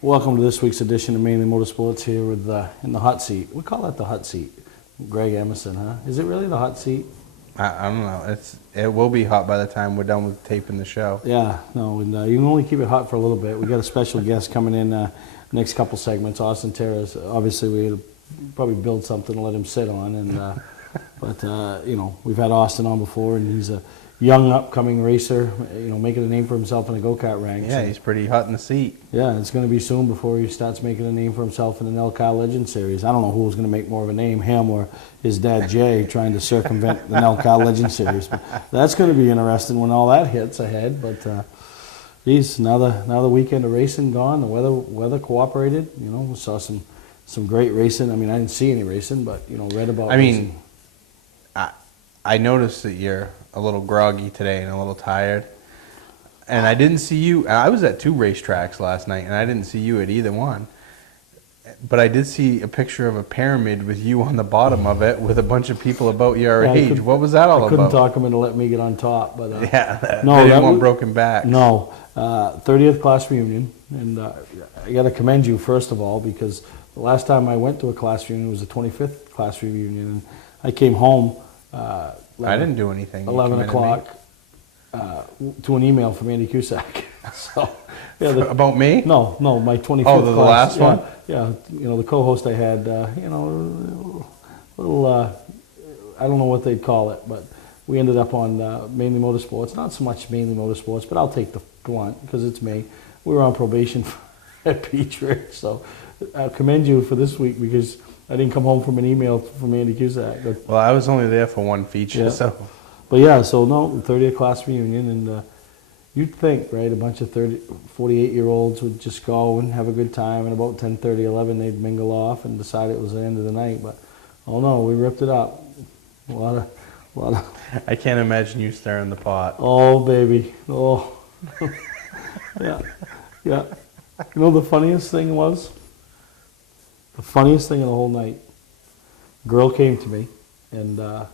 Welcome to this week's edition of Mainly Motorsports here with in the hot seat. We call that the hot seat. Greg Emerson, huh? Is it really the hot seat? I don't know. It will be hot by the time we're done with taping the show. Yeah, no, and you can only keep it hot for a little bit. We got a special guest coming in next couple segments. Austin Terrace. Obviously, we probably build something to let him sit on, and but you know, we've had Austin on before, and he's a young upcoming racer, you know, making a name for himself in the go-kart ranks. Yeah, he's pretty hot in the seat. Yeah, it's going to be soon before he starts making a name for himself in an NELCAR Legend Series. I don't know who's going to make more of a name, him or his dad Jay, trying to circumvent the NELCAR Legend Series. But that's going to be interesting when all that hits ahead. But geez, another weekend of racing gone. The weather cooperated. You know, we saw some great racing. I mean, I didn't see any racing, but you know, read about. Racing. I noticed that you're a little groggy today and a little tired. And I didn't see you. I was at 2 racetracks last night, and I didn't see you at either one. But I did see a picture of a pyramid with you on the bottom of it with a bunch of people about your age. What was that all about? I couldn't talk him into letting me get on top. But yeah, no, they didn't want broken backs. No. 30th class reunion. And I got to commend you, first of all, because the last time I went to a class reunion was the 25th class reunion. And I came home. I didn't do anything. 11 o'clock to an email from Andy Cusack. So, yeah, about me? No, my 25th Oh, the last one? Yeah, you know, the co-host I had, you know, little, I don't know what they'd call it, but we ended up on Mainly Motorsports. Not so much Mainly Motorsports, but I'll take the blunt because it's me. We were on probation at Beach Ridge, so I commend you for this week because I didn't come home from an email from Andy Cusack. Well, I was only there for one feature, yeah. so. But yeah, so no, 30th class reunion, and you'd think, right, a bunch of 48-year-olds would just go and have a good time, and about 10:30, 11, they'd mingle off and decide it was the end of the night. But oh no, we ripped it up. A lot of. I can't imagine you stirring the pot. Oh baby, oh. yeah. You know the funniest thing was. The funniest thing of the whole night, a girl came to me and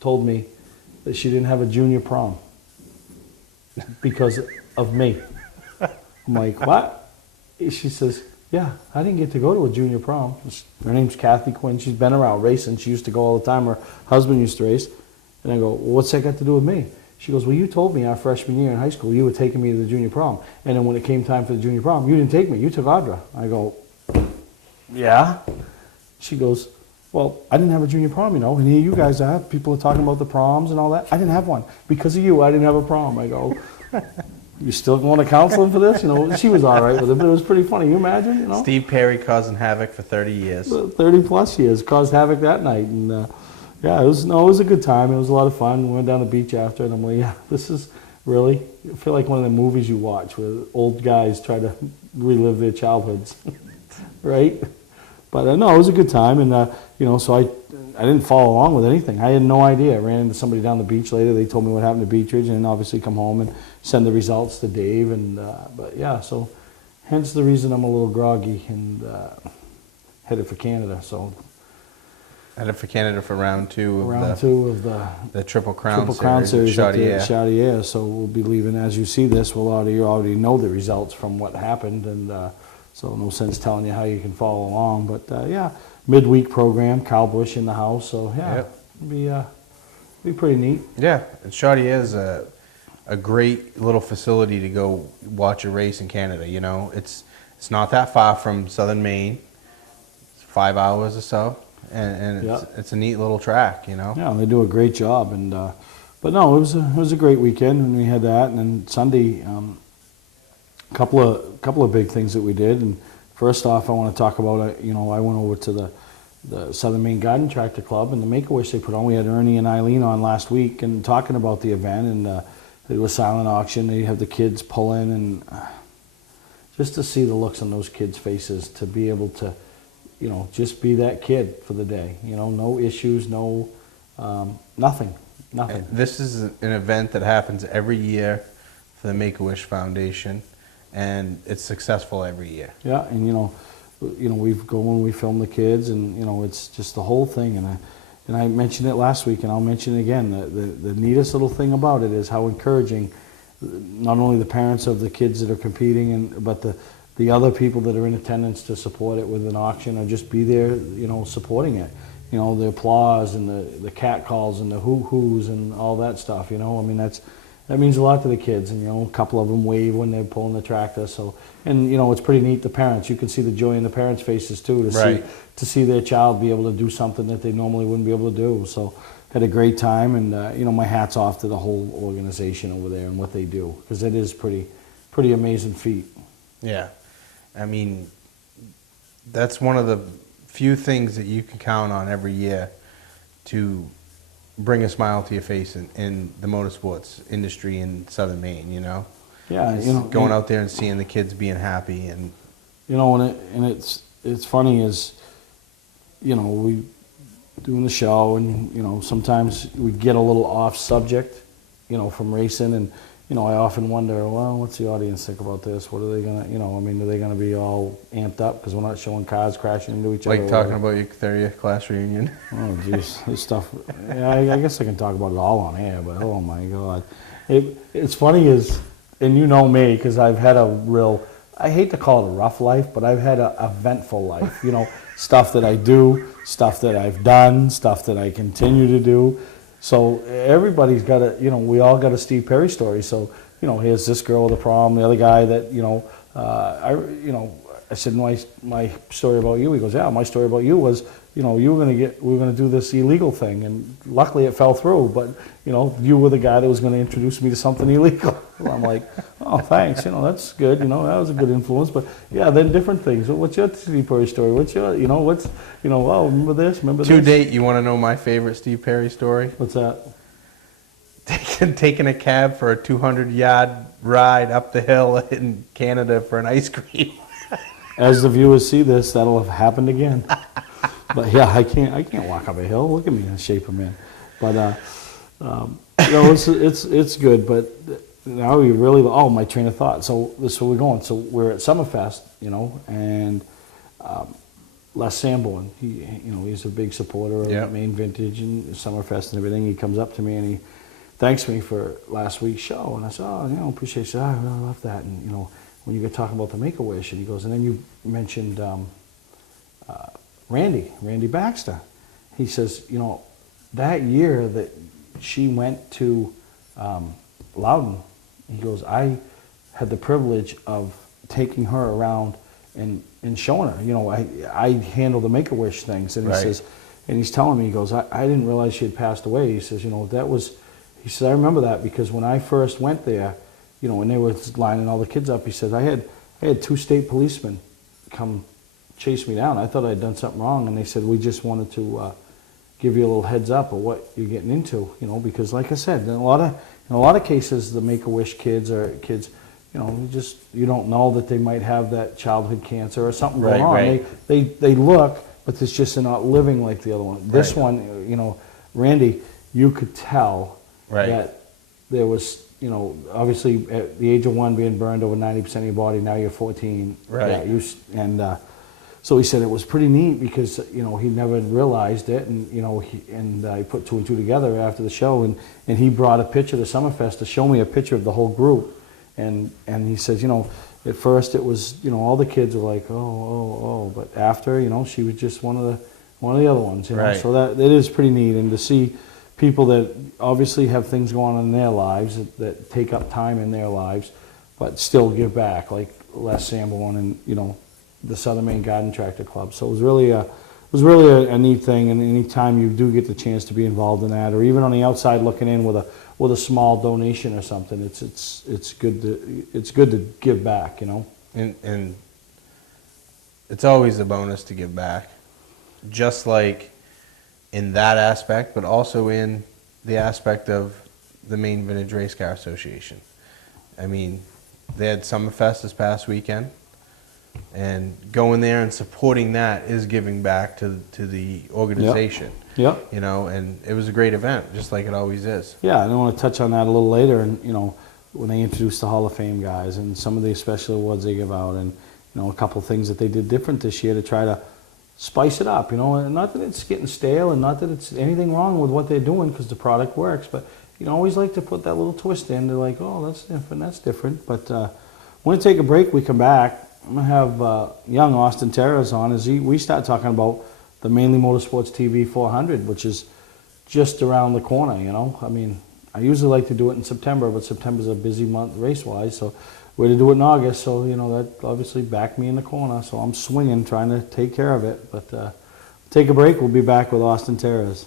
told me that she didn't have a junior prom because of me. I'm like, what? She says, yeah, I didn't get to go to a junior prom. Her name's Kathy Quinn. She's been around racing. She used to go all the time. Her husband used to race. And I go, well, what's that got to do with me? She goes, well, you told me our freshman year in high school you were taking me to the junior prom. And then when it came time for the junior prom, you didn't take me. You took Audra. I go, yeah? She goes, well, I didn't have a junior prom, you know, and here you guys are. People are talking about the proms and all that. I didn't have one. Because of you, I didn't have a prom. I go, you still going to counseling for this? You know, she was all right with it, but it was pretty funny. You imagine, you know? Steve Perry causing havoc for 30 years. 30 plus years, caused havoc that night. And yeah, it was a good time. It was a lot of fun. We went down the beach after, and I'm like, yeah, this is really, I feel like one of the movies you watch where old guys try to relive their childhoods, right? But no, it was a good time, and you know, so I didn't follow along with anything. I had no idea. I ran into somebody down the beach later. They told me what happened to Beach Ridge, and then obviously come home and send the results to Dave. And but yeah, so hence the reason I'm a little groggy and headed for Canada. So headed for Canada for round 2 of the Triple Crown Series at Chaudière. Chaudière. So we'll be leaving as you see this. You already know the results from what happened, and. So no sense telling you how you can follow along. But yeah, midweek program, Kyle Busch in the house. So yeah, it'll be pretty neat. Yeah, Chaudière is a great little facility to go watch a race in Canada. You know, it's not that far from southern Maine. It's 5 hours or so, and it's a neat little track. You know. Yeah, they do a great job. And but no, it was a great weekend, and we had that. And then Sunday. Couple of big things that we did, and first off, I want to talk about you know, I went over to the Southern Maine Garden Tractor Club and the Make-A-Wish they put on. We had Ernie and Eileen on last week and talking about the event, and it was silent auction. They have the kids pull in, and just to see the looks on those kids' faces, to be able to, you know, just be that kid for the day. You know, no issues, no nothing. This is an event that happens every year for the Make-A-Wish Foundation. And it's successful every year. Yeah, and you know, we go and we film the kids, and you know, it's just the whole thing. And I mentioned it last week, and I'll mention it again. The neatest little thing about it is how encouraging not only the parents of the kids that are competing, but the other people that are in attendance to support it with an auction, or just be there, supporting it. The applause and the cat calls and the hoo-hoos and all that stuff, I mean, that means a lot to the kids, and a couple of them wave when they're pulling the tractor. So, and it's pretty neat. The parents, you can see the joy in the parents' faces too, to see their child be able to do something that they normally wouldn't be able to do. So, had a great time, and my hat's off to the whole organization over there and what they do, because it is pretty amazing feat. Yeah, I mean, that's one of the few things that you can count on every year to bring a smile to your face in the motorsports industry in Southern Maine. Yeah, going out there and seeing the kids being happy, and and it's funny is, we doing the show, and sometimes we get a little off subject, from racing, and I often wonder, well, what's the audience think about this? What are they gonna, I mean, are they gonna be all amped up because we're not showing cars crashing into each other? Like talking about your 30th class reunion. Oh, jeez, this stuff. Yeah, I guess I can talk about it all on air, but oh my God, it's funny is, and you know me, because I've had a real, I hate to call it a rough life, but I've had a eventful life. Stuff that I do, stuff that I've done, stuff that I continue to do. So everybody's got we all got a Steve Perry story. So, here's this girl with a problem, the other guy that, I said, my story about you. He goes, yeah, my story about you was, we were gonna do this illegal thing, and luckily it fell through. But you were the guy that was going to introduce me to something illegal. Well, I'm like, oh, thanks. That's good. That was a good influence. But yeah, then different things. What's your Steve Perry story? What's your, oh, remember this? Remember to this? date, you want to know my favorite Steve Perry story? What's that? Taking a cab for a 200-yard ride up the hill in Canada for an ice cream. As the viewers see this, that'll have happened again. But yeah, I can't walk up a hill. Look at me in the shape I'm in. But it's good. But now you really, my train of thought. So this is where we're going. So we're at Summerfest, and Les Sanborn, he's a big supporter of Maine Vintage and Summerfest and everything. He comes up to me and he thanks me for last week's show, and I said, oh, appreciate you. I really love that. And when you were talking about the Make-A-Wish, and he goes, and then you mentioned Randy Baxter. He says, that year that she went to Loudon, he goes, I had the privilege of taking her around and showing her. I handle the Make-A-Wish things, and he says, and he's telling me, he goes, I didn't realize she had passed away. He says, he says, I remember that because when I first went there, when they were lining all the kids up, he says, I had 2 state policemen come chase me down. I thought I'd done something wrong, and they said, we just wanted to give you a little heads up of what you're getting into, because like I said, in a lot of cases, the Make-A-Wish kids are kids, you don't know that they might have that childhood cancer or something going on. They look, but it's just they're not living like the other one. This one, Randy, you could tell that there was, obviously at the age of 1 being burned over 90% of your body, now you're 14. So he said it was pretty neat because, he never realized it, and I put 2 and 2 together after the show, and he brought a picture to Summerfest to show me a picture of the whole group, and he says, at first it was, all the kids were like, oh, but after, she was just one of the other ones, so that is pretty neat, and to see people that obviously have things going on in their lives that take up time in their lives, but still give back, like Les Sanborn and the Southern Maine Garden Tractor Club. So it was really a neat thing. And any time you do get the chance to be involved in that, or even on the outside looking in with a small donation or something, it's good to give back, And it's always a bonus to give back, just like in that aspect, but also in the aspect of the Maine Vintage Race Car Association. I mean, they had Summerfest this past weekend, and going there and supporting that is giving back to the organization. Yeah. And it was a great event, just like it always is. Yeah, and I want to touch on that a little later, and when they introduced the Hall of Fame guys and some of the special awards they give out, and a couple of things that they did different this year to try to spice it up, and not that it's getting stale and not that it's anything wrong with what they're doing because the product works, but always like to put that little twist in. They're like, oh, that's different. But we're going to take a break. We come back. I'm going to have young Austin Terras on as we start talking about the Mainly Motorsports TV 400, which is just around the corner, I mean, I usually like to do it in September, but September's a busy month race-wise, so we're to do it in August, so, that obviously backed me in the corner, so I'm swinging, trying to take care of it. But take a break. We'll be back with Austin Terras.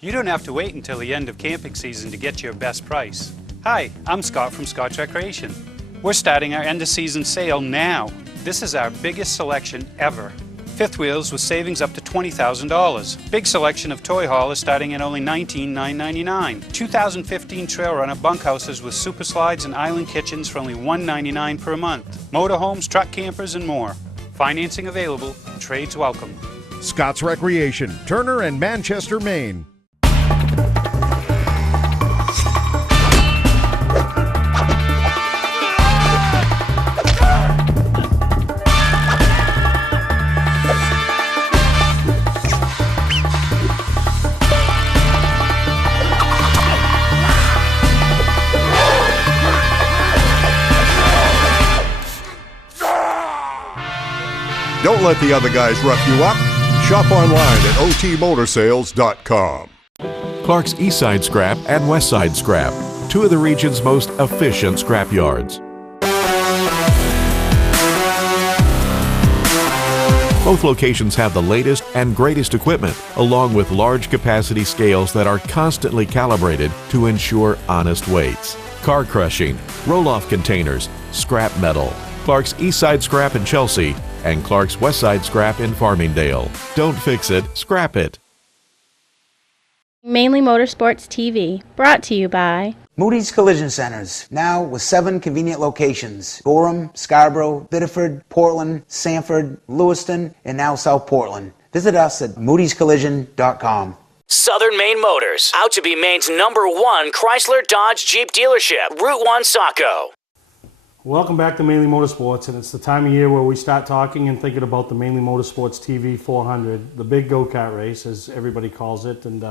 You don't have to wait until the end of camping season to get your best price. Hi, I'm Scott from Scott's Recreation. We're starting our end-of-season sale now. This is our biggest selection ever. Fifth wheels with savings up to $20,000. Big selection of toy haulers starting at only $19,999. 2015 Trail Runner bunkhouses with super slides and island kitchens for only $199 per month. Motorhomes, truck campers, and more. Financing available. Trades welcome. Scott's Recreation, Turner and Manchester, Maine. Don't let the other guys rough you up. Shop online at otmotorsales.com. Clark's Eastside Scrap and Westside Scrap, two of the region's most efficient scrap yards. Both locations have the latest and greatest equipment, along with large capacity scales that are constantly calibrated to ensure honest weights. Car crushing, roll-off containers, scrap metal. Clark's Eastside Scrap in Chelsea and Clark's Westside Scrap in Farmingdale. Don't fix it, scrap it. Mainly Motorsports TV, brought to you by Moody's Collision Centers, now with 7 convenient locations: Gorham, Scarborough, Biddeford, Portland, Sanford, Lewiston, and now South Portland. Visit us at moodyscollision.com. Southern Maine Motors, out to be Maine's #1 Chrysler Dodge Jeep dealership, Route 1 Saco. Welcome back to Mainly Motorsports, and it's the time of year where we start talking and thinking about the Mainly Motorsports TV 400, the big go-kart race, as everybody calls it. And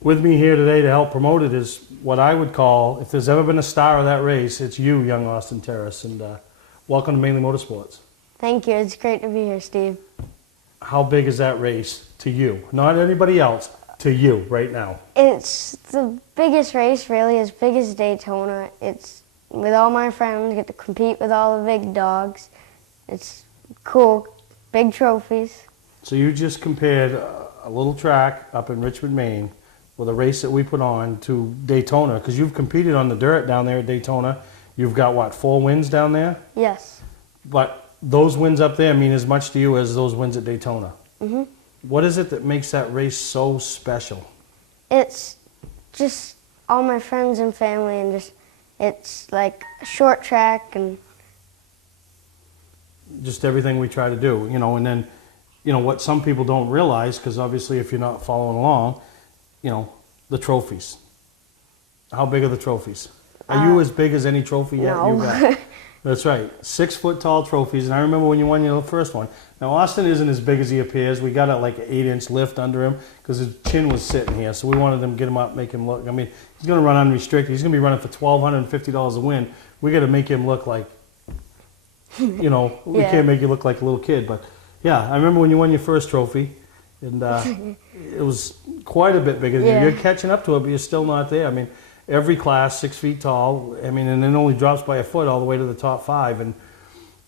with me here today to help promote it is what I would call, if there's ever been a star of that race, it's you, young Austin Terras. And welcome to Mainly Motorsports. Thank you. It's great to be here, Steve. How big is that race to you? Not anybody else, to you right now. It's the biggest race, really, as big as Daytona. It's with all my friends, get to compete with all the big dogs. It's cool, big trophies. So you just compared a little track up in Richmond, Maine, with a race that we put on to Daytona, because you've competed on the dirt down there at Daytona. You've got, what, 4 wins down there? Yes. But those wins up there mean as much to you as those wins at Daytona. Mm-hmm. What is it that makes that race so special? It's just all my friends and family, and just it's like a short track and just everything we try to do, and then, what some people don't realize, because obviously if you're not following along, the trophies. How big are the trophies? Are you as big as any trophy yet no. you got? That's right. 6-foot tall trophies. And I remember when you won your first one. Now, Austin isn't as big as he appears. We got like an 8-inch lift under him because his chin was sitting here. So we wanted to get him up, make him look. I mean, he's going to run unrestricted. He's going to be running for $1,250 a win. We got to make him look like, we can't make you look like a little kid. But yeah, I remember when you won your first trophy. And it was quite a bit bigger than you. You're catching up to it, but you're still not there. I mean, every class 6 feet tall. I mean, and it only drops by a foot all the way to the top 5.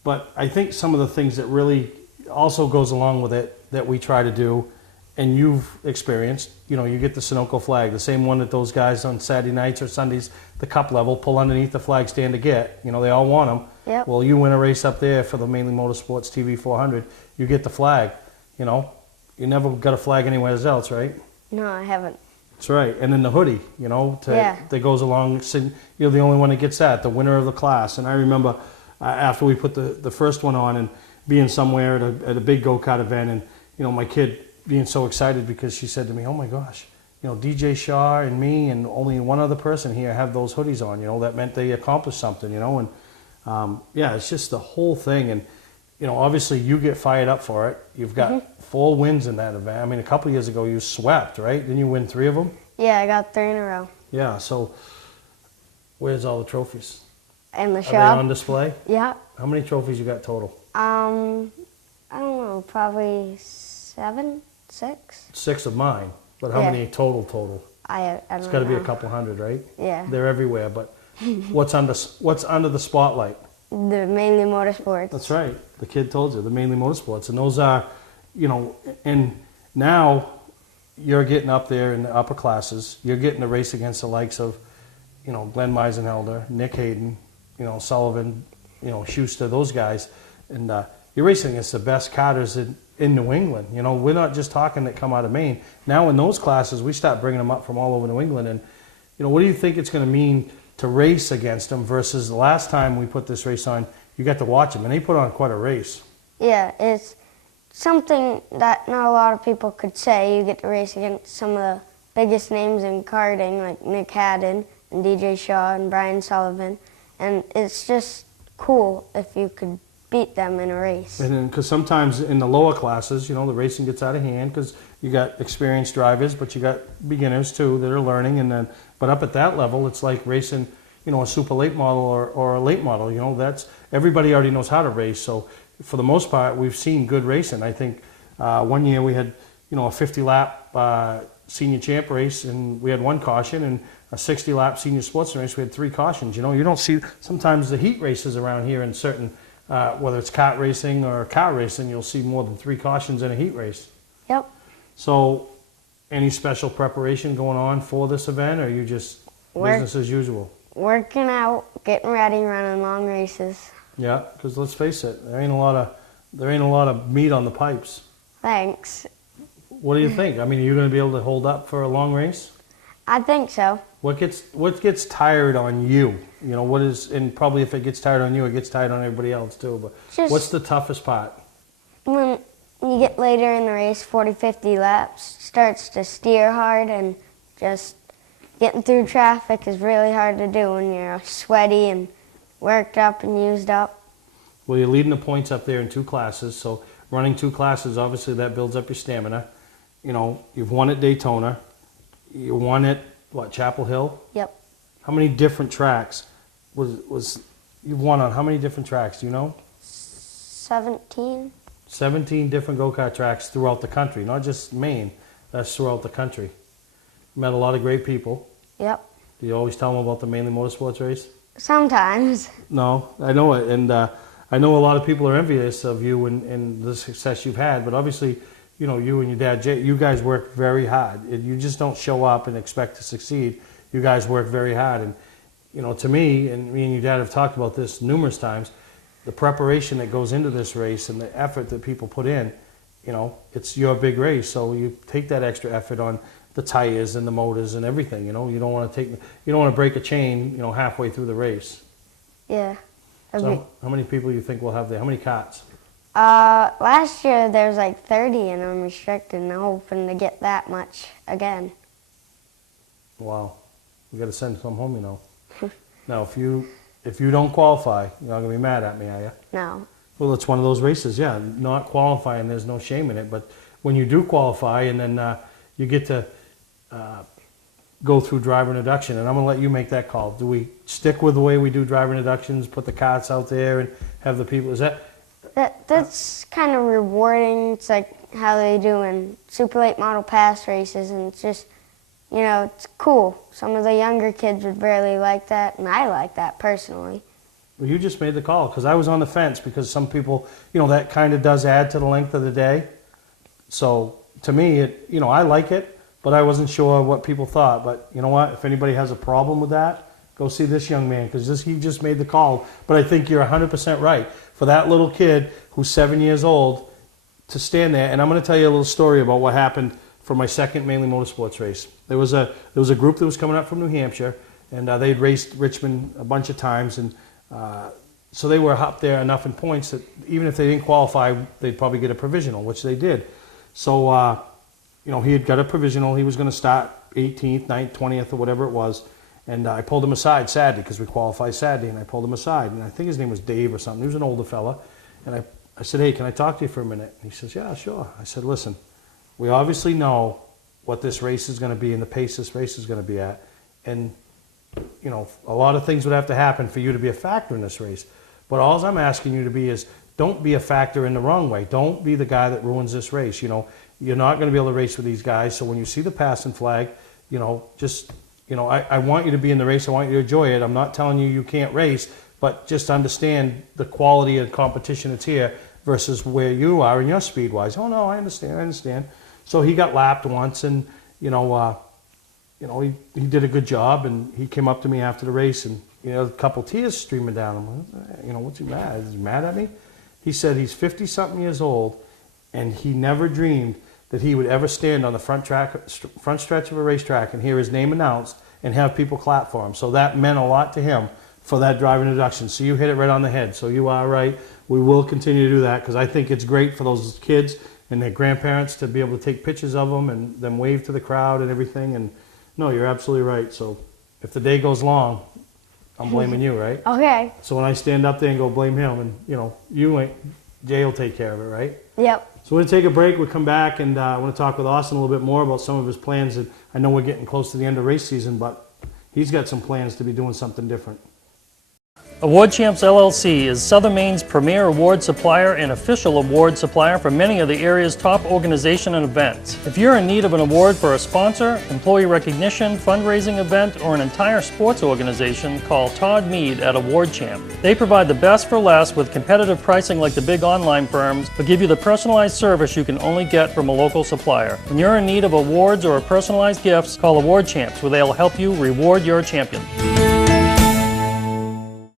But I think some of the things that really also goes along with it that we try to do, and you've experienced, you get the Sunoco flag, the same one that those guys on Saturday nights or Sundays, the cup level, pull underneath the flag stand to get. They all want them. Yep. Well, you win a race up there for the Mainly Motorsports TV 400, you get the flag. You never got a flag anywhere else, right? No, I haven't. That's right. And then the hoodie, that goes along. You're the only one that gets that, the winner of the class. And I remember after we put the first one on and being somewhere at a big go-kart event, and my kid being so excited because she said to me, "Oh my gosh, DJ Shaw and me and only one other person here have those hoodies on." That meant they accomplished something. And it's just the whole thing. And obviously you get fired up for it. You've got 4 wins in that event. I mean, a couple of years ago you swept, right? Didn't you win 3 of them? Yeah, I got 3 in a row. Yeah, so where's all the trophies? In the Are they shop. on display? Yeah. How many trophies you got total? I don't know, probably 7, 6. 6 of mine, but how Yeah. many total? I don't know. It's got to be a couple hundred, right? Yeah. They're everywhere, but what's under the spotlight? The Mainely Motorsports. That's right. The kid told you, the Mainly Motorsports. And those are, and now you're getting up there in the upper classes. You're getting to race against the likes of, Glenn Meisenhelder, Nick Hayden, Sullivan, Schuster, those guys. And you're racing against the best karters in New England. We're not just talking that come out of Maine. Now in those classes, we start bringing them up from all over New England. And, what do you think it's going to mean to race against them versus the last time we put this race on, you got to watch them, and they put on quite a race. Yeah, it's something that not a lot of people could say. You get to race against some of the biggest names in karting, like Nick Haddon and DJ Shaw and Brian Sullivan, and it's just cool if you could beat them in a race. And because sometimes in the lower classes, the racing gets out of hand because you got experienced drivers, but you got beginners too that are learning. But up at that level, it's like racing, a super late model or a late model. That's everybody already knows how to race. So for the most part, we've seen good racing. I think one year we had, a 50-lap senior champ race, and we had 1 caution, and a 60-lap senior sportsman race, we had 3 cautions. You don't see sometimes the heat races around here in certain. Whether it's kart racing or car racing, you'll see more than 3 cautions in a heat race. Yep. So, any special preparation going on for this event, or are you just business as usual? Working out, getting ready, running long races. Yeah, because let's face it, there ain't a lot of meat on the pipes. Thanks. What do you think? I mean, are you going to be able to hold up for a long race? I think so. What gets tired on you? And probably if it gets tired on you, it gets tired on everybody else too. But what's the toughest part? When you get later in the race, 40, 50 laps, starts to steer hard, and just getting through traffic is really hard to do when you're sweaty and worked up and used up. Well, you're leading the points up there in 2 classes, so running 2 classes, obviously that builds up your stamina. You've won at Daytona. You won at, Chapel Hill? Yep. How many different tracks you've won on how many different tracks, do you know? 17. 17 different go-kart tracks throughout the country, not just Maine, that's throughout the country. Met a lot of great people. Yep. Do you always tell them about the Mainly Motorsports race? Sometimes. No, I know it, and I know a lot of people are envious of you and the success you've had, but obviously, you and your dad, Jay, you guys work very hard. You just don't show up and expect to succeed. You guys work very hard, and to me, and me and your dad have talked about this numerous times, the preparation that goes into this race and the effort that people put in, it's your big race, so you take that extra effort on the tires and the motors and everything. You don't want to break a chain, halfway through the race. Yeah. So how many people do you think we'll have there? How many karts? Last year there was like 30, and I'm restricted, and I'm hoping to get that much again. Wow. We got to send some home, Now, if you don't qualify, you're not going to be mad at me, are you? No. Well, it's one of those races, yeah. Not qualifying, there's no shame in it. But when you do qualify, and then you get to go through driver introduction, and I'm going to let you make that call. Do we stick with the way we do driver introductions, put the karts out there, and have the people? That's kind of rewarding. It's like how they do in super late model pass races, and it's just, it's cool. Some of the younger kids would really like that, and I like that personally. Well, you just made the call, because I was on the fence, because some people, that kind of does add to the length of the day. So to me, I like it, but I wasn't sure what people thought. But you know what? If anybody has a problem with that, go see this young man, because he just made the call. But I think you're 100% right. For that little kid who's 7 years old to stand there, and I'm going to tell you a little story about what happened for my second Mainly Motorsports race. There was a group that was coming up from New Hampshire, and they'd raced Richmond a bunch of times, and so they were up there enough in points that even if they didn't qualify, they'd probably get a provisional, which they did. So, he had got a provisional. He was going to start 18th, 9th, 20th, or whatever it was. And I pulled him aside Saturday, because we qualified Saturday, and I pulled him aside. And I think his name was Dave or something. He was an older fella. And I said, hey, can I talk to you for a minute? And he says, yeah, sure. I said, listen, we obviously know what this race is going to be and the pace this race is going to be at. and you know, a lot of things would have to happen for you to be a factor in this race. But all I'm asking you to be is, don't be a factor in the wrong way. Don't be the guy that ruins this race. You know, you're not going to be able to race with these guys. So when you see the passing flag, you know, just, you know, I want you to be in the race. I want you to enjoy it. I'm not telling you can't race, but just understand the quality of competition that's here versus where you are in your speed wise. Oh no, I understand. So he got lapped once, and you know, he did a good job, and he came up to me after the race, and you know, a couple tears streaming down him. You know, what's he mad? Is he mad at me? He said he's 50-something years old, and he never dreamed that he would ever stand on the front stretch of a racetrack and hear his name announced and have people clap for him. So that meant a lot to him for that driving introduction. So you hit it right on the head. So you are right. We will continue to do that because I think it's great for those kids and their grandparents to be able to take pictures of them and then wave to the crowd and everything. And no, you're absolutely right. So if the day goes long, I'm blaming you, right? Okay. So when I stand up there and go blame him, and you know, Jay will take care of it, right? Yep. So we're going to take a break. We'll come back, and I want to talk with Austin a little bit more about some of his plans. And I know we're getting close to the end of race season, but he's got some plans to be doing something different. Award Champs LLC is Southern Maine's premier award supplier and official award supplier for many of the area's top organizations and events. If you're in need of an award for a sponsor, employee recognition, fundraising event, or an entire sports organization, call Todd Mead at Award Champ. They provide the best for less with competitive pricing like the big online firms, but give you the personalized service you can only get from a local supplier. When you're in need of awards or personalized gifts, call Award Champs, where they'll help you reward your champion.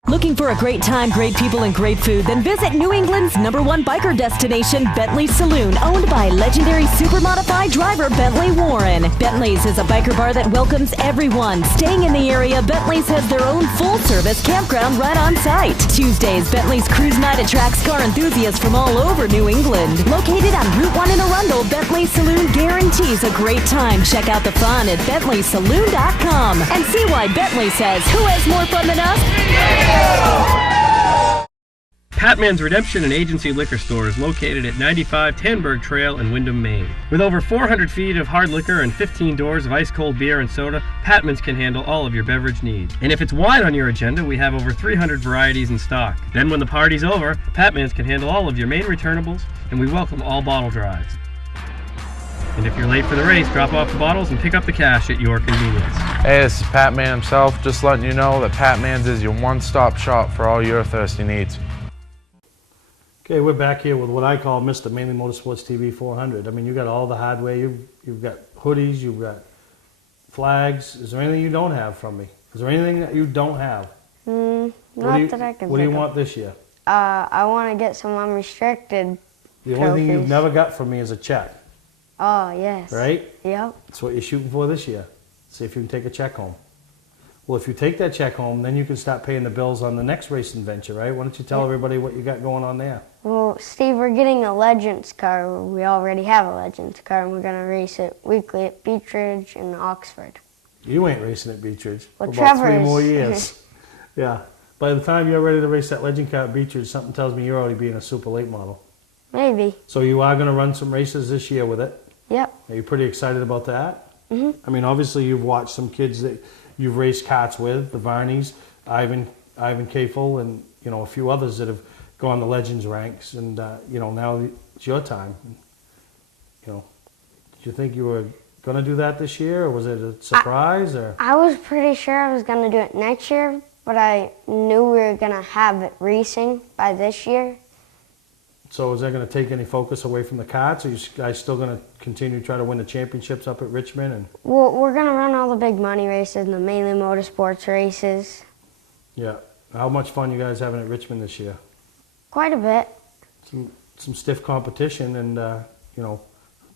Looking for a great time, great people, and great food? Then visit New England's #1 biker destination, Bentley's Saloon, owned by legendary super-modified driver Bentley Warren. Bentley's is a biker bar that welcomes everyone. Staying in the area, Bentley's has their own full-service campground right on site. Tuesdays, Bentley's Cruise Night attracts car enthusiasts from all over New England. Located on Route 1 in Arundel, Bentley's Saloon guarantees a great time. Check out the fun at BentleySaloon.com and see why Bentley says, who has more fun than us? Patman's Redemption and Agency Liquor Store is located at 95 Tanberg Trail in Windham, Maine. With over 400 feet of hard liquor and 15 doors of ice-cold beer and soda, Patman's can handle all of your beverage needs. And if it's wine on your agenda, we have over 300 varieties in stock. Then when the party's over, Patman's can handle all of your Maine returnables, and we welcome all bottle drives. And if you're late for the race, drop off the bottles and pick up the cash at your convenience. Hey, this is Pat Man himself, just letting you know that Pat Man's is your one-stop shop for all your thirsty needs. Okay, we're back here with what I call Mr. Mainly Motorsports TV 400. I mean, you got all the hardware. You've got hoodies, you've got flags. Is there anything you don't have from me? Is there anything that you don't have? Not that I can think of. What do you want this year? I want to get some unrestricted The only thing you've never got from me is a check. Oh, yes. Right? Yep. That's what you're shooting for this year. See if you can take a check home. Well, if you take that check home, then you can start paying the bills on the next racing venture, right? Why don't you tell everybody what you got going on there? Well, Steve, we're getting a Legends car. We already have a Legends car, and we're going to race it weekly at Beech Ridge and Oxford. You ain't racing at Beech Ridge Well, for about Trevor 3 more is. years. Yeah. By the time you're ready to race that Legend car at Beech Ridge, something tells me you're already being a super late model. Maybe. So you are going to run some races this year with it? Yep. Are you pretty excited about that? Mm-hmm. I mean, obviously you've watched some kids that you've raced karts with, the Varneys, Ivan Kafel, and you know a few others that have gone the Legends ranks, and you know now it's your time. You know, did you think you were going to do that this year, or was it a surprise? I was pretty sure I was going to do it next year, but I knew we were going to have it racing by this year. So is that going to take any focus away from the karts? Are you guys still going to continue to try to win the championships up at Richmond? And Well, we're going to run all the big money races and the Mainly Motorsports races. yeah, how much fun you guys having at Richmond this year? Quite a bit. Some stiff competition, and you know,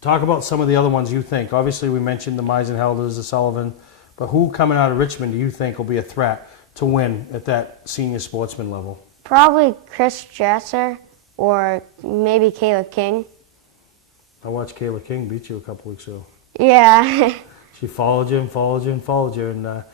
talk about some of the other ones you think. Obviously, we mentioned the Meisenhelders, the Sullivan, but who coming out of Richmond do you think will be a threat to win at that senior sportsman level? Probably Chris Jesser or maybe Kayla King. I watched Kayla King beat you a couple weeks ago. Yeah. She followed you and followed you and followed you. And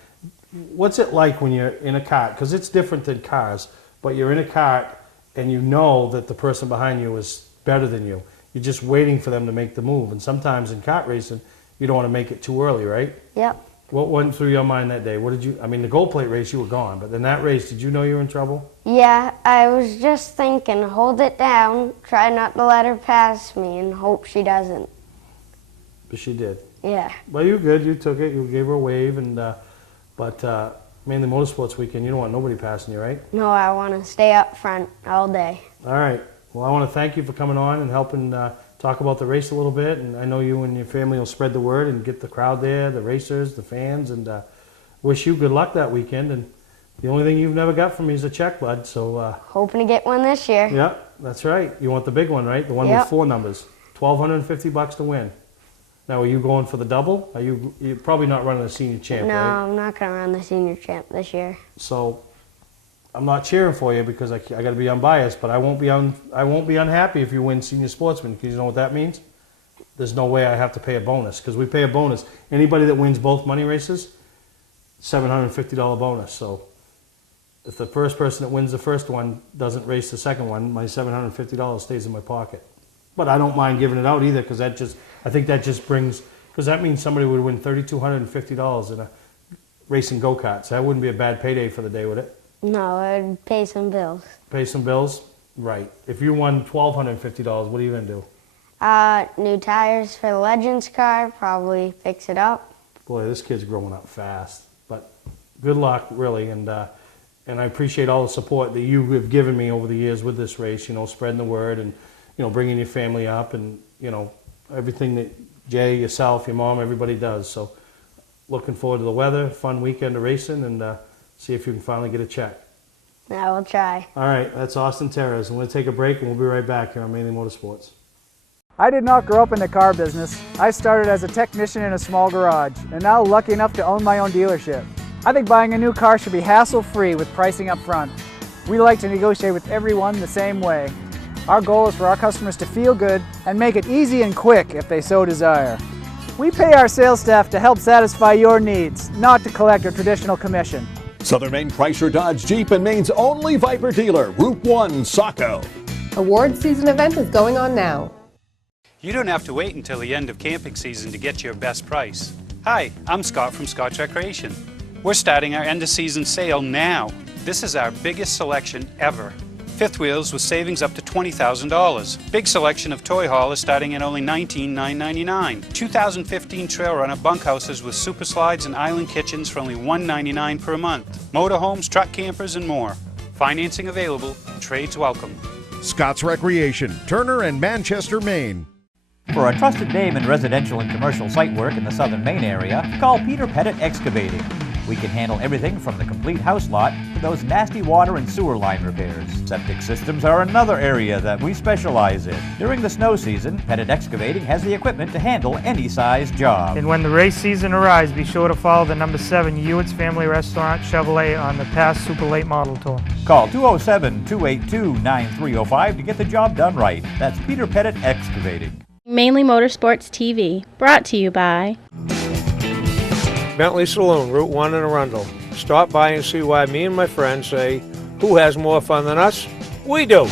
what's it like when you're in a kart? Because it's different than cars, but you're in a kart and you know that the person behind you is better than you. You're just waiting for them to make the move. And sometimes in kart racing, you don't want to make it too early, right? Yep. What went through your mind that day? What did you, I mean, the gold plate race, you were gone, but then that race, did you know you were in trouble? Yeah, I was just thinking, hold it down, try not to let her pass me, and hope she doesn't. But she did. Yeah. Well, you good. You took it. You gave her a wave, and but mainly motorsports weekend, you don't want nobody passing you, right? No, I want to stay up front all day. All right. Well, I want to thank you for coming on and helping talk about the race a little bit. And I know you and your family will spread the word and get the crowd there, the racers, the fans, and wish you good luck that weekend. And the only thing you've never got from me is a check, bud. So hoping to get one this year. Yeah, that's right. You want the big one, right? The one with 4 numbers. $1,250 to win. Now, are you going for the double? You're probably not running the senior champ, no, right? I'm not going to run the senior champ this year. So I'm not cheering for you because I got to be unbiased, but I won't be unhappy if you win senior sportsman, because you know what that means? There's no way I have to pay a bonus, because we pay a bonus. Anybody that wins both money races, $750 bonus. So if the first person that wins the first one doesn't race the second one, my $750 stays in my pocket. But I don't mind giving it out either, because I think that just brings, because that means somebody would win $3,250 in a racing go-karts. That wouldn't be a bad payday for the day, would it? No, it'd pay some bills. Pay some bills? Right. If you won $1,250, what are you going to do? New tires for the Legends car, probably fix it up. Boy, this kid's growing up fast. But good luck, really, and I appreciate all the support that you have given me over the years with this race, you know, spreading the word and, you know, bringing your family up and, you know, everything that Jay, yourself, your mom, everybody does. So looking forward to the weather, fun weekend of racing, and see if you can finally get a check. I will try. All right, that's Austin Terrace. I'm going to take a break, and we'll be right back here on Mainly Motorsports. I did not grow up in the car business. I started as a technician in a small garage, and now lucky enough to own my own dealership. I think buying a new car should be hassle-free with pricing up front. We like to negotiate with everyone the same way. Our goal is for our customers to feel good and make it easy and quick if they so desire. We pay our sales staff to help satisfy your needs, not to collect a traditional commission. Southern Maine Chrysler Dodge Jeep and Maine's only Viper dealer, Route 1, Saco. Award season event is going on now. You don't have to wait until the end of camping season to get your best price. Hi, I'm Scott from Scotch Recreation. We're starting our end of season sale now. This is our biggest selection ever. Fifth wheels with savings up to $20,000. Big selection of toy haulers starting at only $19,999. 2015 Trail Runner bunkhouses with super slides and island kitchens for only $199 per month. Motorhomes, truck campers, and more. Financing available. Trades welcome. Scott's Recreation, Turner and Manchester, Maine. For a trusted name in residential and commercial site work in the Southern Maine area, call Peter Pettit Excavating. We can handle everything from the complete house lot to those nasty water and sewer line repairs. Septic systems are another area that we specialize in. During the snow season, Pettit Excavating has the equipment to handle any size job. And when the race season arrives, be sure to follow the number 7 Hewitt's Family Restaurant Chevrolet on the past Super Late Model Tour. Call 207-282-9305 to get the job done right. That's Peter Pettit Excavating. Mainly Motorsports TV, brought to you by Bentley Saloon, Route 1 in Arundel. Stop by and see why me and my friends say, who has more fun than us? We do.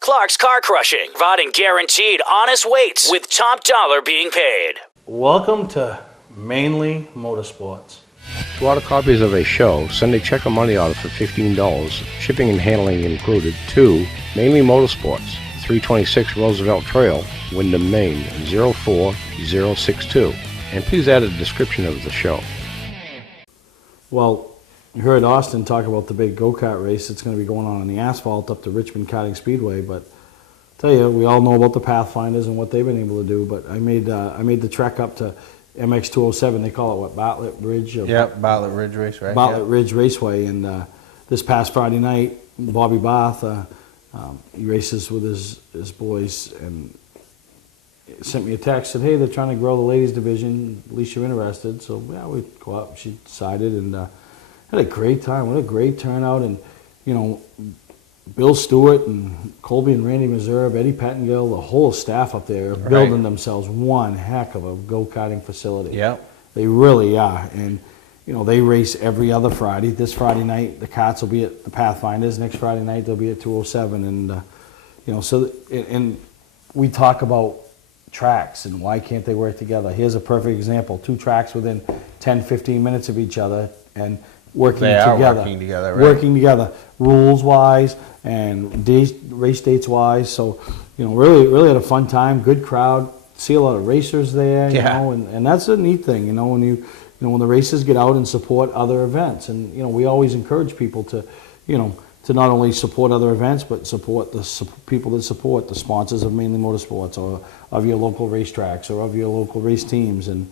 Clark's Car Crushing, providing guaranteed honest weights with top dollar being paid. Welcome to Mainly Motorsports. To order copies of a show, send a check or money order for $15, shipping and handling included, to Mainly Motorsports, 326 Roosevelt Trail, Windham, Maine, 04062. And please add a description of the show. Well, you heard Austin talk about the big go-kart race that's going to be going on the asphalt up to Richmond Karting Speedway, but I tell you, we all know about the Pathfinders and what they've been able to do, but I made the trek up to MX207, they call it what, Bartlett Ridge? Yep, Bartlett Ridge Raceway. Bartlett Ridge Raceway, and this past Friday night, Bobby Barth, he races with his boys, and sent me a text, said, hey, they're trying to grow the ladies division, at least you're interested. So yeah, we'd go up. She decided, and had a great time. What a great turnout. And you know, Bill Stewart and Colby and Randy Meserve, Eddie Pettingill, the whole staff up there are building themselves one heck of a go-karting facility. Yep. They really are. And you know, they race every other Friday. This Friday night, the karts will be at the Pathfinders. Next Friday night, they'll be at 207. And you know, so and we talk about tracks and why can't they work together. Here's a perfect example. 2 tracks within 10, 15 minutes of each other and working They together. are working together, right? Working together, rules-wise and race dates-wise. So, really had a fun time, good crowd. See a lot of racers there, you Yeah. know, and that's a neat thing, when the racers get out and support other events. And, we always encourage people to, to not only support other events, but support the people that support the sponsors of Mainely Motorsports or of your local racetracks or of your local race teams. And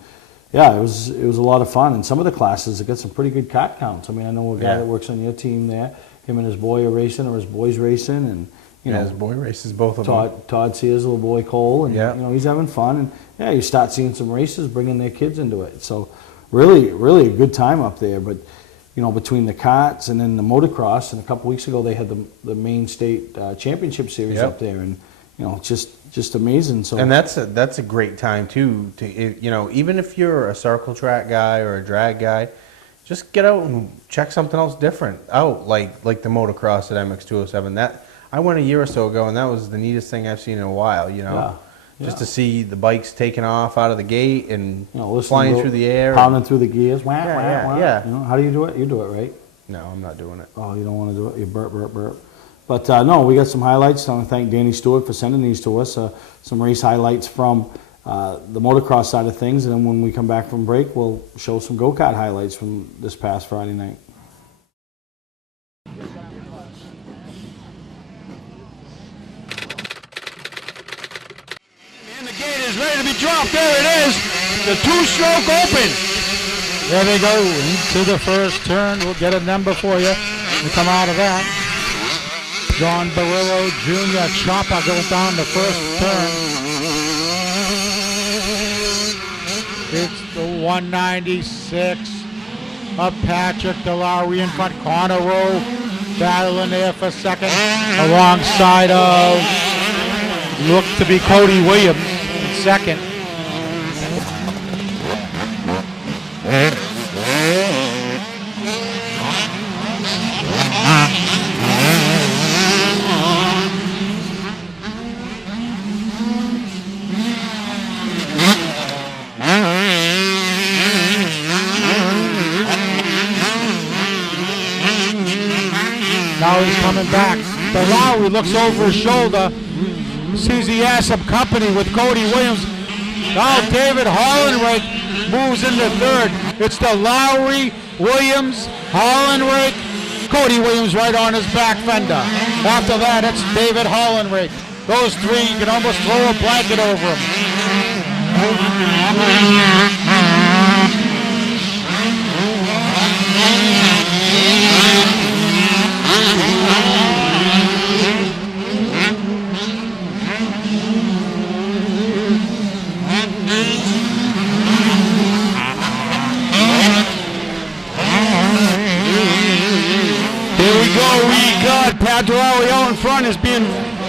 yeah, it was a lot of fun. And some of the classes, it got some pretty good cat counts. I mean, I know a guy that works on your team there. Him and his boy are racing, or his boy's racing, and his boy races both of them. Todd Sears, little boy Cole, and he's having fun. And yeah, you start seeing some races bringing their kids into it. So really a good time up there. But between the karts and then the motocross, and a couple weeks ago they had the Maine State Championship Series up there, and just amazing. So and that's a great time too. To even if you're a circle track guy or a drag guy, just get out and check something else different out, like the motocross at MX207. That I went a year or so ago, and that was the neatest thing I've seen in a while. Just to see the bikes taking off out of the gate and flying through the air, pounding through the gears. Wah, Yeah, wah, wah. yeah. How do you do it? You do it, right? No, I'm not doing it. Oh, you don't want to do it? You burp, burp, burp. But no, we got some highlights. I want to thank Danny Stewart for sending these to us. Some race highlights from the motocross side of things, and then when we come back from break, we'll show some go-kart highlights from this past Friday night. Is ready to be dropped. There it is. The 2-stroke open. There they go into the first turn. We'll get a number for you. We come out of that. John Barillo Jr. Chopper goes down the first turn. It's the 196 of Patrick DeLaurie in front. Corner row battling there for second. Alongside of look to be Cody Williams. Second. Now he's coming back. The Lowry looks over his shoulder. Sees he has some company with Cody Williams. Now David Hollenreich moves into third. It's the Lowry, Williams, Hollenreich, Cody Williams right on his back fender. After that, it's David Hollenreich. Those three, you can almost throw a blanket over them. Padrelli out in front is being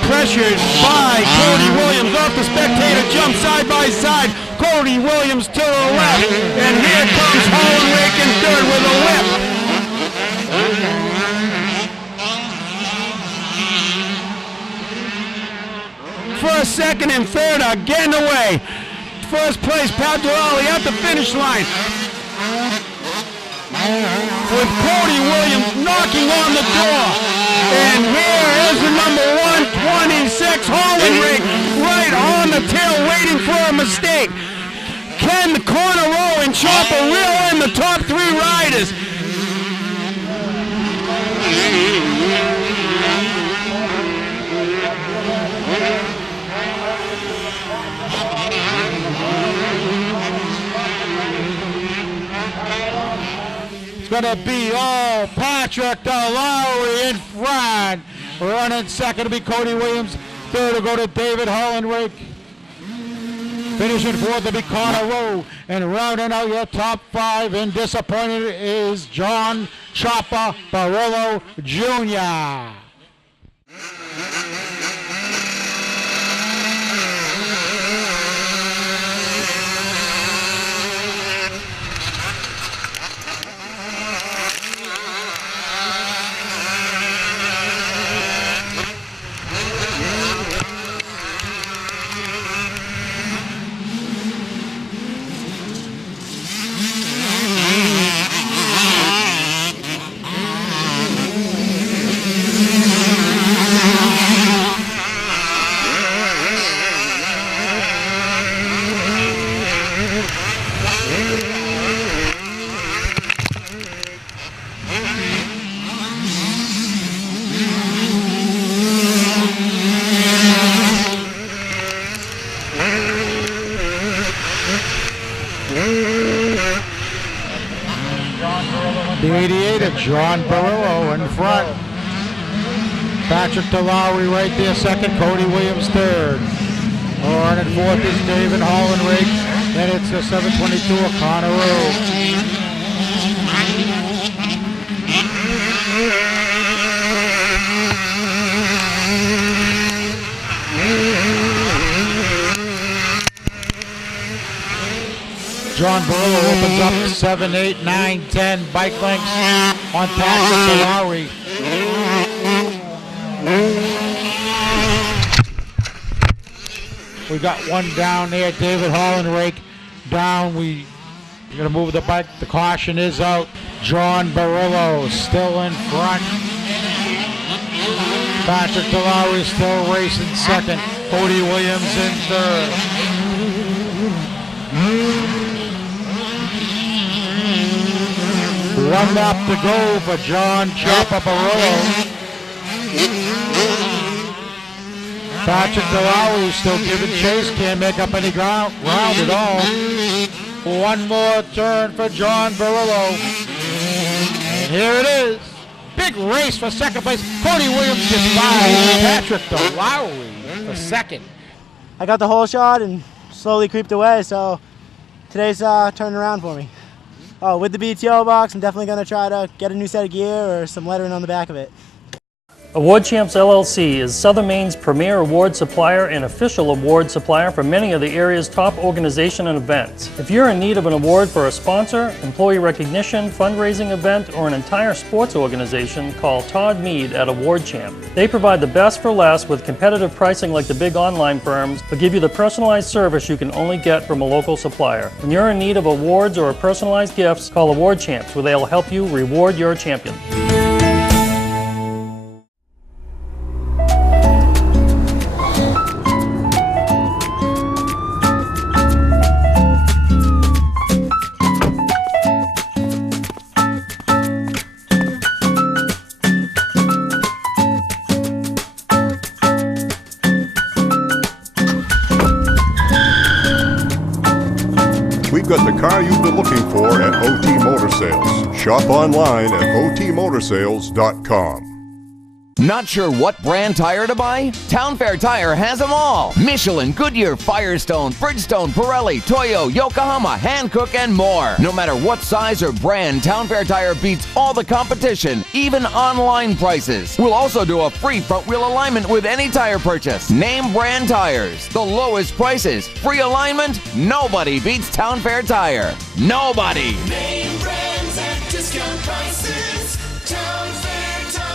pressured by Cody Williams off the spectator jump side by side. Cody Williams to the left, and here comes Hollenreich in third with a whip. First, second, and third are getting away. First place, Padrelli at the finish line. With Cody Williams knocking on the door. And here is the number 126, Hollenreich, right on the tail waiting for a mistake. Can the corner row and Chopper reel in the top 3 riders? It's going to be all Patrick DeLaurie in front. Running second to be Cody Williams. Third to go to David Hollenreich. Finishing fourth to be Connor Rowe. And rounding out your top 5 and disappointed is John Chopper Barillo Jr. John Barillo in front. Patrick DeLowry right there second. Cody Williams third. On and fourth is David Hollenrake. Then it's the 722 of Connor Rowe. John Barillo opens up 7, 8, 9, 10 bike lengths on Patrick DeLowry. We got one down there, David Hollenrake down. We're going to move the bike. The caution is out. John Barillo still in front. Patrick DeLowry still racing second. Cody Williams in third. One lap to go for John Chopper Barillo. Patrick DeLowry still giving chase, can't make up any ground at all. One more turn for John Barillo. And here it is. Big race for second place. Cody Williams gets by. Patrick DeLowry for second. I got the whole shot and slowly creeped away, so today's turning around for me. Oh, with the BTO box, I'm definitely going to try to get a new set of gear or some lettering on the back of it. Award Champs LLC is Southern Maine's premier award supplier and official award supplier for many of the area's top organizations and events. If you're in need of an award for a sponsor, employee recognition, fundraising event, or an entire sports organization, call Todd Mead at Award Champ. They provide the best for less with competitive pricing like the big online firms, but give you the personalized service you can only get from a local supplier. When you're in need of awards or personalized gifts, call Award Champs, where they'll help you reward your champion. We've got the car you've been looking for at OT Motor Sales. Shop online at otmotorsales.com. Not sure what brand tire to buy? Town Fair Tire has them all. Michelin, Goodyear, Firestone, Bridgestone, Pirelli, Toyo, Yokohama, Hankook, and more. No matter what size or brand, Town Fair Tire beats all the competition, even online prices. We'll also do a free front wheel alignment with any tire purchase. Name brand tires, the lowest prices, free alignment. Nobody beats Town Fair Tire. Nobody. Name brands at discount prices. Town Fair Tire.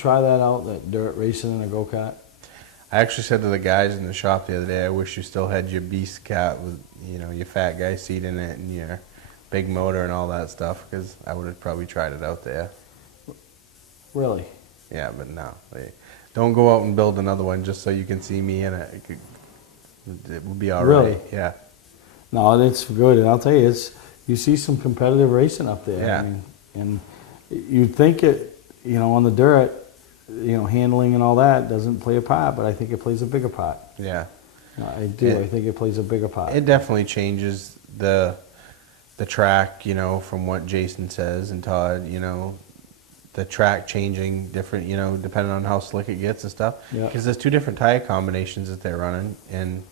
try that out, that dirt racing in a go-kart? I actually said to the guys in the shop the other day, I wish you still had your beast cat with, you know, your fat guy seat in it and your big motor and all that stuff, because I would have probably tried it out there. Really? Yeah, but no. Don't go out and build another one just so you can see me in it. It would be all right. Really? Yeah. No, it's good, and I'll tell you, you see some competitive racing up there. Yeah. I mean, and you'd think it, you know, on the dirt, you know, handling and all that doesn't play a part, but I think it plays a bigger part. Yeah. No, I do. I think it plays a bigger part. It definitely changes the track, you know, from what Jason says and Todd, you know, the track changing different, you know, depending on how slick it gets and stuff. Yeah. Because there's two different tire combinations that they're running, and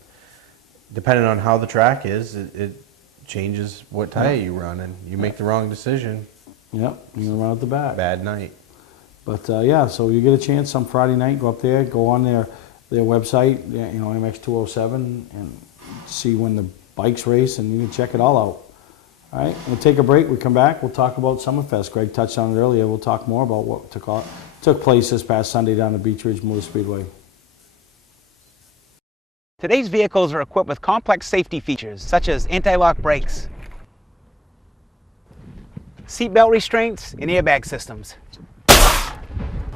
depending on how the track is, it changes what tire you run, and you make the wrong decision. Yep, you're gonna run out the back. Bad night. But yeah, so you get a chance some Friday night, go up there, go on their website, you know, MX207, and see when the bikes race, and you can check it all out. All right, we'll take a break. We come back, we'll talk about Summerfest. Greg touched on it earlier. We'll talk more about what took place this past Sunday down at Beach Ridge Motor Speedway. Today's vehicles are equipped with complex safety features such as anti-lock brakes, seatbelt restraints, and airbag systems,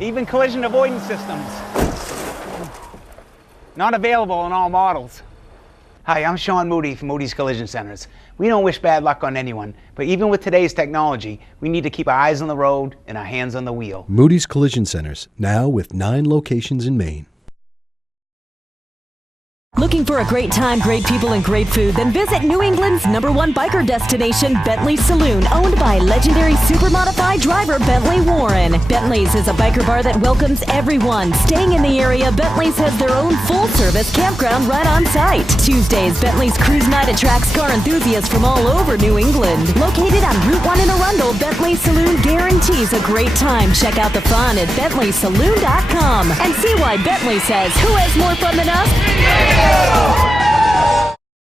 even collision avoidance systems. Not available in all models. Hi, I'm Sean Moody from Moody's Collision Centers. We don't wish bad luck on anyone, but even with today's technology, we need to keep our eyes on the road and our hands on the wheel. Moody's Collision Centers, now with 9 locations in Maine. Looking for a great time, great people, and great food? Then visit New England's #1 biker destination, Bentley's Saloon, owned by legendary super-modified driver Bentley Warren. Bentley's is a biker bar that welcomes everyone. Staying in the area, Bentley's has their own full-service campground right on site. Tuesdays, Bentley's Cruise Night attracts car enthusiasts from all over New England. Located on Route 1 in Arundel, Bentley's Saloon guarantees a great time. Check out the fun at BentleySaloon.com and see why Bentley says, who has more fun than us?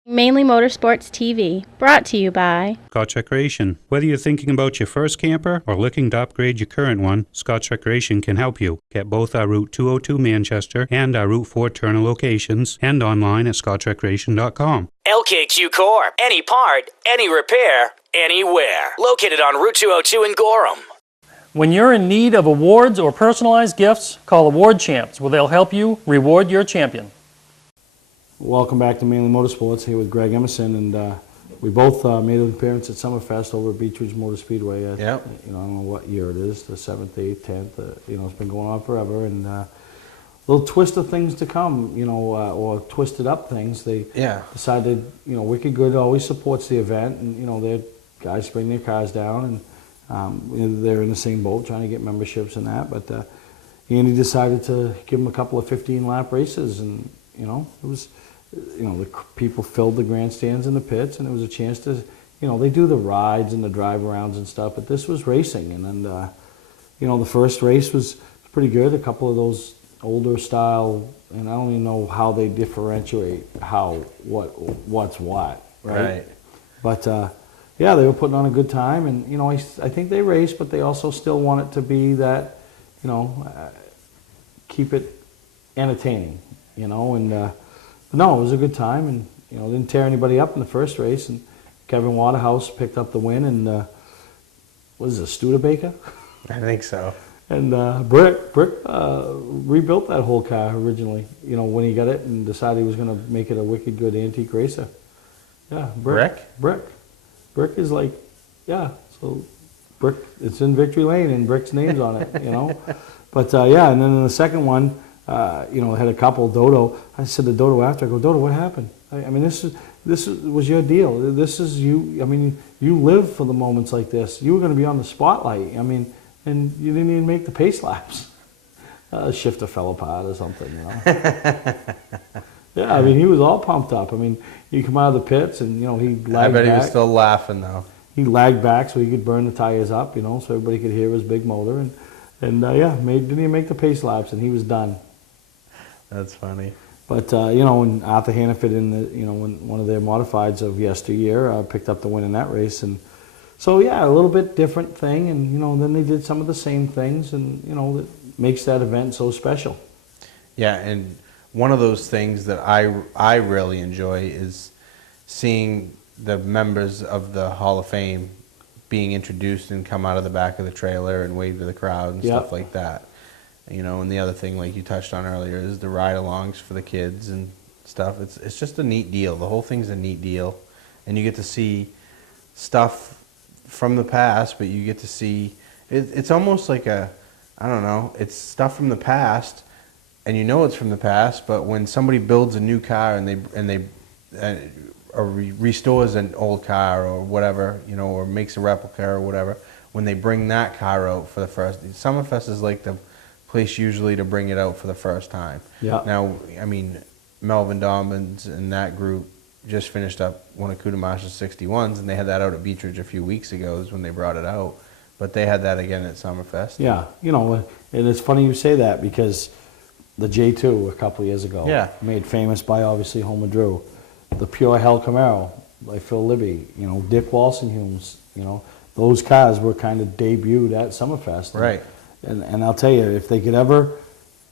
Mainly Motorsports TV, brought to you by Scotch Recreation. Whether you're thinking about your first camper or looking to upgrade your current one, Scotch Recreation can help you. Get both our Route 202 Manchester and our Route 4 Turner locations, and online at scotchrecreation.com. LKQ Core. Any part, any repair, anywhere. Located on Route 202 in Gorham. When you're in need of awards or personalized gifts, call Award Champs, where they'll help you reward your champion. Welcome back to Mainly Motorsports, here with Greg Emerson, and we both made an appearance at Summerfest over at Beach Ridge Motor Speedway. Yep. You know, I don't know what year it is, the 7th, 8th, 10th. You know, it's been going on forever, and a little twist of things to come. You know, or twisted up things. They decided. You know, Wicked Good always supports the event, and you know, their guys bring their cars down, and they're in the same boat trying to get memberships and that. But Andy decided to give them a couple of 15-lap races, and you know, it was. You know, the people filled the grandstands in the pits, and it was a chance to, you know, they do the rides and the drive-arounds and stuff, but this was racing, and then, you know, the first race was pretty good. A couple of those older style, and I don't even know how they differentiate what's what, right? But yeah, they were putting on a good time, and you know, I think they raced, but they also still want it to be that, you know, keep it entertaining, you know, and. No, it was a good time, and you know, didn't tear anybody up in the first race. And Kevin Waterhouse picked up the win, and what is it, Studebaker? I think so. And Brick rebuilt that whole car originally. You know, when he got it and decided he was going to make it a wicked good antique racer. Yeah, Brick is like, yeah. So Brick, it's in Victory Lane, and Brick's name's on it. You know, but yeah, and then in the second one. You know, had a couple. Dodo. I said to Dodo after, I go, Dodo, what happened? I mean, this was your deal. This is you. I mean, you live for the moments like this. You were going to be on the spotlight. I mean, and you didn't even make the pace laps. Shifter fell apart or something. You know. Yeah, I mean, he was all pumped up. I mean, you come out of the pits, and you know he lagged back. I bet he was still laughing though. He lagged back so he could burn the tires up, you know, so everybody could hear his big motor, and yeah, didn't even make the pace laps, and he was done. That's funny. But you know, when Arthur Hannaford in the, you know, when one of their modifieds of yesteryear picked up the win in that race, and so yeah, a little bit different thing, and you know, then they did some of the same things, and you know, makes that event so special. Yeah, and one of those things that I really enjoy is seeing the members of the Hall of Fame being introduced and come out of the back of the trailer and wave to the crowd and stuff like that. You know, and the other thing, like you touched on earlier, is the ride-alongs for the kids and stuff. It's just a neat deal. The whole thing's a neat deal, and you get to see stuff from the past, but you get to see it's almost like I don't know, it's stuff from the past, and you know it's from the past. But when somebody builds a new car and they or restores an old car or whatever, you know, or makes a replica or whatever, when they bring that car out for the first, Summerfest is like the place usually to bring it out for the first time. Yeah. Now, I mean, Melvin Dobbins and that group just finished up one of Kudamasha's 61s, and they had that out at Beech Ridge a few weeks ago is when they brought it out. But they had that again at Summerfest. Yeah, you know, and it's funny you say that because the J2 a couple of years ago, made famous by obviously Homer Drew, the Pure Hell Camaro by Phil Libby, you know, Dick Walsenhumes, you know, those cars were kind of debuted at Summerfest. Right. And I'll tell you, if they could ever,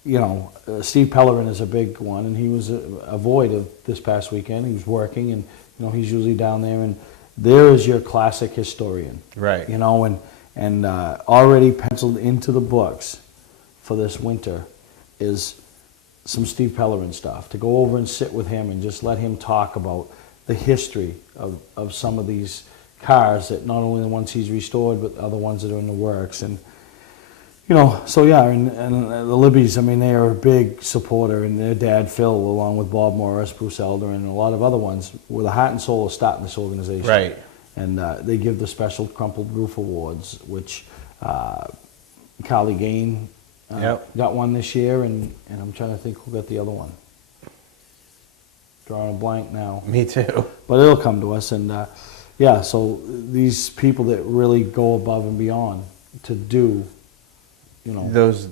you know, Steve Pellerin is a big one, and he was a void of this past weekend. He was working, and, you know, he's usually down there, and there is your classic historian. Right. You know, and already penciled into the books for this winter is some Steve Pellerin stuff, to go over and sit with him and just let him talk about the history of some of these cars, that not only the ones he's restored, but other ones that are in the works. And, you know, so yeah, and the Libbies, I mean, they are a big supporter, and their dad, Phil, along with Bob Morris, Bruce Elder, and a lot of other ones, with the heart and soul of starting this organization. Right. And they give the special Crumpled Roof Awards, which Carly Gain got one this year, and I'm trying to think who got the other one. Drawing a blank now. Me too. But it'll come to us, and yeah, so these people that really go above and beyond to do, you know. Those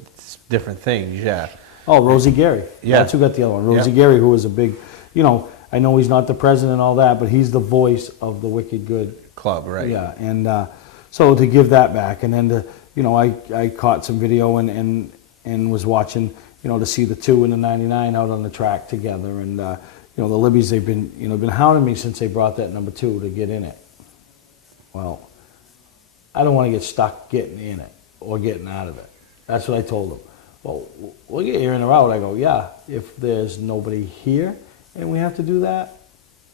different things, yeah. Oh, Rosie Gary. Yeah. That's who got the other one. Rosie Gary, who was a big, you know, I know he's not the president and all that, but he's the voice of the Wicked Good Club, right? Yeah, and so to give that back, and then to, you know, I caught some video and was watching, you know, to see the 2 and the 99 out on the track together, and you know, the Libbies, they've been hounding me since they brought that number 2 to get in it. Well, I don't want to get stuck getting in it or getting out of it. That's what I told them. Well, we'll get you in or out. I go, yeah, if there's nobody here and we have to do that,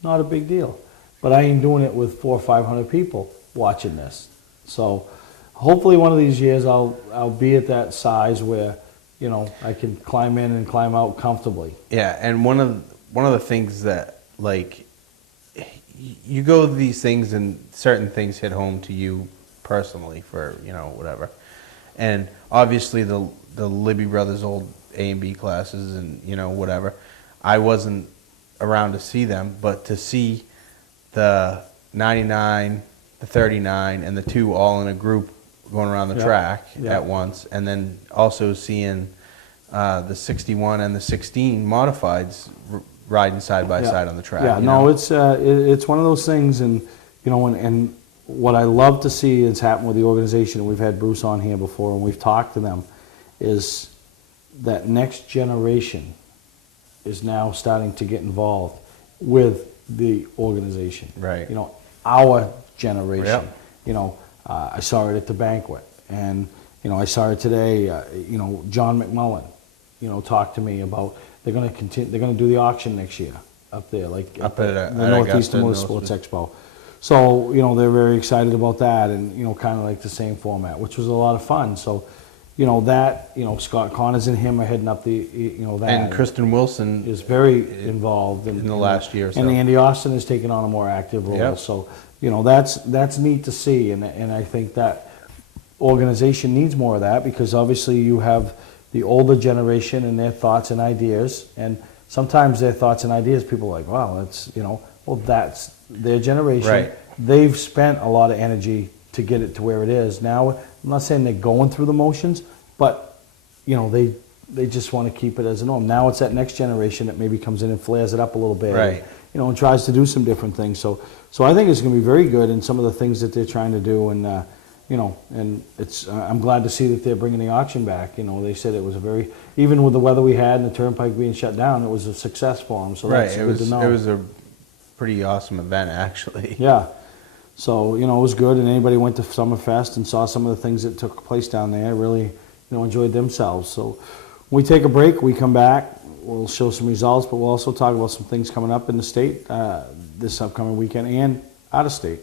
not a big deal. But I ain't doing it with 400 or 500 people watching this. So hopefully one of these years I'll be at that size where, you know, I can climb in and climb out comfortably. Yeah, and one of the things that, like, you go to these things and certain things hit home to you personally for, you know, whatever. And obviously the Libby brothers' old A and B classes and, you know, whatever, I wasn't around to see them, but to see the 99, the 39, and the 2 all in a group going around the track at once, and then also seeing the 61 and the 16 modifieds riding side by side on the track. Yeah, no, it's one of those things, and, you know, and what I love to see is happen with the organization, and we've had Bruce on here before, and we've talked to them, is that next generation is now starting to get involved with the organization. Right. You know, our generation. You know, I saw it at the banquet, and, you know, I saw it today. You know, John McMullen, you know, talked to me about they're going to continue. They're going to do the auction next year up there, like up at the Northeastern Motorsports Expo. So, you know, they're very excited about that, and, you know, kind of like the same format, which was a lot of fun. So, you know, that, you know, Scott Connors and him are heading up the, you know, that. And Kristen Wilson is very involved in the last year or so. And Andy Austin has taken on a more active role. Yep. So, you know, that's neat to see, and I think that organization needs more of that, because obviously you have the older generation and their thoughts and ideas, and sometimes their thoughts and ideas, people are like, wow, that's, you know, well, that's their generation. Right. They've spent a lot of energy to get it to where it is. Now, I'm not saying they're going through the motions, but, you know, they just want to keep it as a norm. Now it's that next generation that maybe comes in and flares it up a little bit. Right. You know, and tries to do some different things. So I think it's going to be very good in some of the things that they're trying to do. And, you know, and it's, I'm glad to see that they're bringing the auction back. You know, they said it was a very, even with the weather we had and the turnpike being shut down, it was a success for them. So that's good to know. It was a pretty awesome event, actually. Yeah. So, you know, it was good, and anybody went to Summerfest and saw some of the things that took place down there, really, you know, enjoyed themselves. So when we take a break, we come back, we'll show some results, but we'll also talk about some things coming up in the state this upcoming weekend and out of state.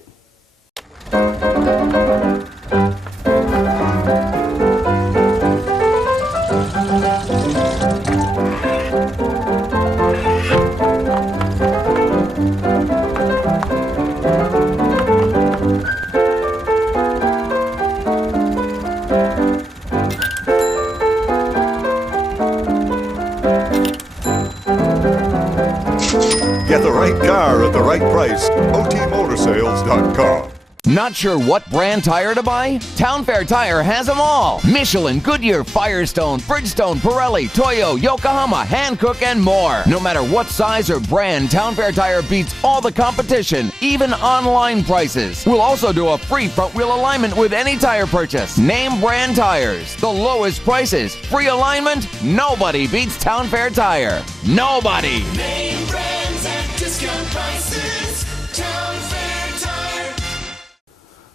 Get the right car at the right price. OTMotorsales.com. Not sure what brand tire to buy? Town Fair Tire has them all. Michelin, Goodyear, Firestone, Bridgestone, Pirelli, Toyo, Yokohama, Hankook, and more. No matter what size or brand, Town Fair Tire beats all the competition, even online prices. We'll also do a free front wheel alignment with any tire purchase. Name brand tires, the lowest prices, free alignment. Nobody beats Town Fair Tire. Nobody. Name brands at discount prices. Town Fair Tire.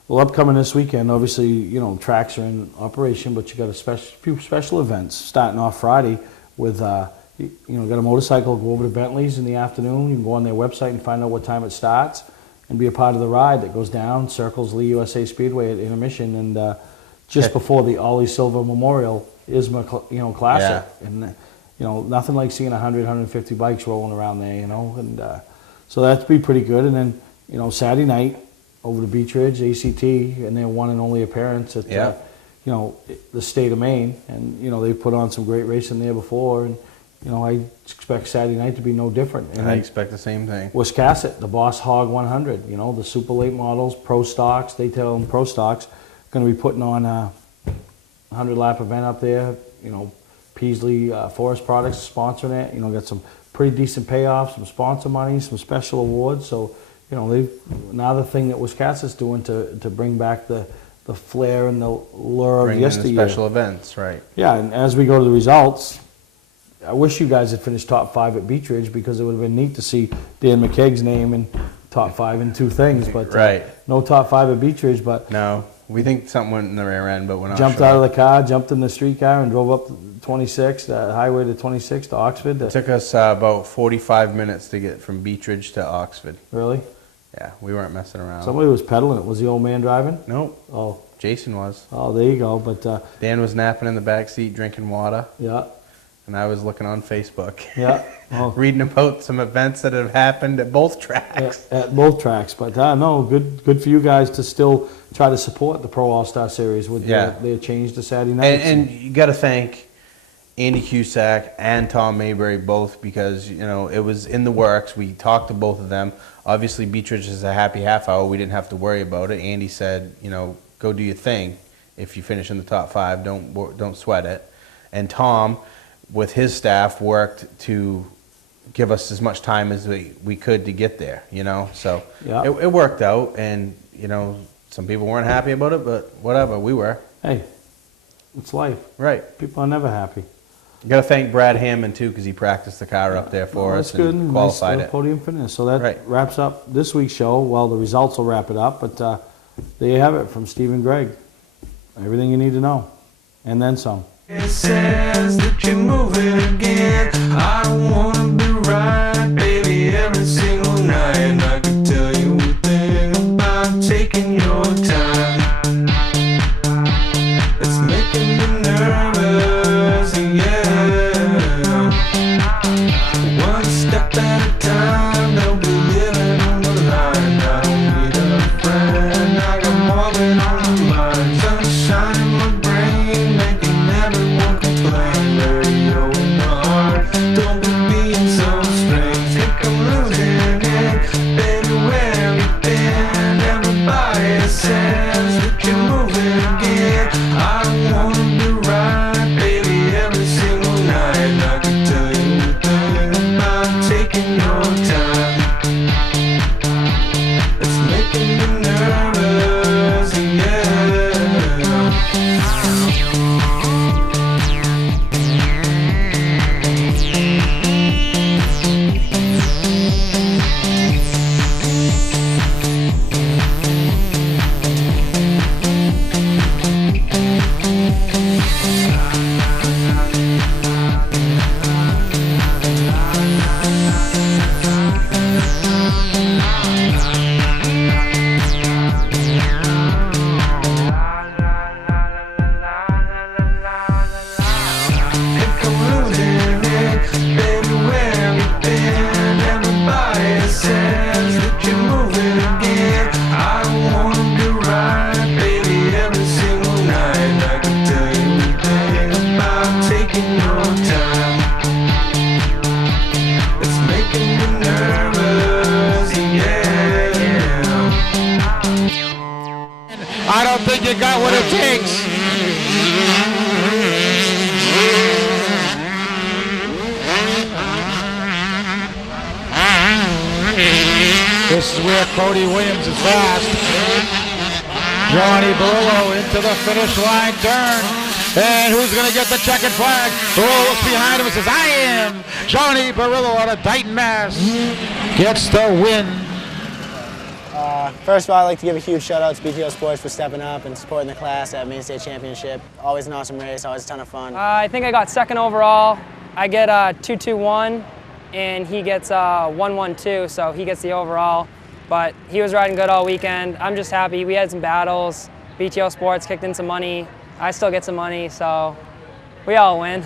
Well, upcoming this weekend, obviously, you know, tracks are in operation, but you got a few special events starting off Friday with, you know, got a motorcycle, go over to Bentley's in the afternoon. You can go on their website and find out what time it starts and be a part of the ride that goes down, circles Lee USA Speedway at intermission, and just before the Ollie Silva Memorial ISMA, you know, Classic. Yeah. And, you know, nothing like seeing 100, 150 bikes rolling around there, you know, and so that'd be pretty good. And then, you know, Saturday night, over to Beach Ridge, ACT, and their one and only appearance at, you know, the state of Maine. And, you know, they've put on some great racing there before, and, you know, I expect Saturday night to be no different. And I expect the same thing. Wiscasset, the Boss Hog 100, you know, the super late models, pro stocks, they tell them pro stocks, going to be putting on a 100-lap event up there. You know, Peasley Forest Products sponsoring it. You know, got some pretty decent payoffs, some sponsor money, some special awards. So, you know, they've another thing that Wiscasset's doing to bring back the flair and the lure of yesteryear. Bringing the special events, right. Yeah, and as we go to the results, I wish you guys had finished top 5 at Beach Ridge, because it would have been neat to see Dan McKegg's name in top 5 in 2 things. But no top 5 at Beach Ridge. But no, we think something went in the rear end, but we're not jumped sure. out of the car, jumped in the streetcar, and drove up 26, the highway to 26 to Oxford. It took us about 45 minutes to get from Beach Ridge to Oxford. Really? Yeah, we weren't messing around. Somebody was pedaling it. Was the old man driving? Nope. Oh. Jason was. Oh, there you go. But Dan was napping in the back seat drinking water. Yeah. And I was looking on Facebook. Yeah. Oh. Reading about some events that have happened at both tracks. At both tracks. But no, good for you guys to still try to support the Pro All-Star Series with their change to Saturday nights. And you got to thank Andy Cusack and Tom Mayberry both, because, you know, it was in the works. We talked to both of them. Obviously, Beach Ridge is a happy half hour. We didn't have to worry about it. Andy said, you know, go do your thing. If you finish in the top 5, don't sweat it. And Tom, with his staff, worked to give us as much time as we could to get there, you know. So it worked out, and, you know, some people weren't happy about it, but whatever, we were. Hey, it's life. Right. People are never happy. You got to thank Brad Hammond, too, because he practiced the car up there for us and qualified it. Podium finish. So that wraps up this week's show. Well, the results will wrap it up, but there you have it from Steve and Greg. Everything you need to know, and then some. It says that you're moving again. I don't wanna be right, baby, every single night. And I could tell you a thing about taking your time. It's making me nervous, yeah. One step at a time, don't be living on the line. I don't need a friend, I got more than on my mind. Sunshine in my brain, making everyone complain. Radio in my heart, don't be being so strange. Think I'm losing it, baby, where have you been? Everybody says that you're moving again. I don't wanna be right, baby, every single night. And I could tell you a thing about taking your time. It's making me nervous, yeah. I don't think you got what it takes. This is where Cody Williams is fast. Johnny Barillo into the finish line turn. And who's going to get the checkered flag? Barillo looks behind him and says, I am. Johnny Barillo out of Dayton, Mass. Gets the win. First of all, I'd like to give a huge shout out to BTO Sports for stepping up and supporting the class at Main State Championship. Always an awesome race, always a ton of fun. I think I got second overall. I get 2-2-1. And he gets 1-1-2, so he gets the overall. But he was riding good all weekend. I'm just happy. We had some battles. BTO Sports kicked in some money. I still get some money, so we all win.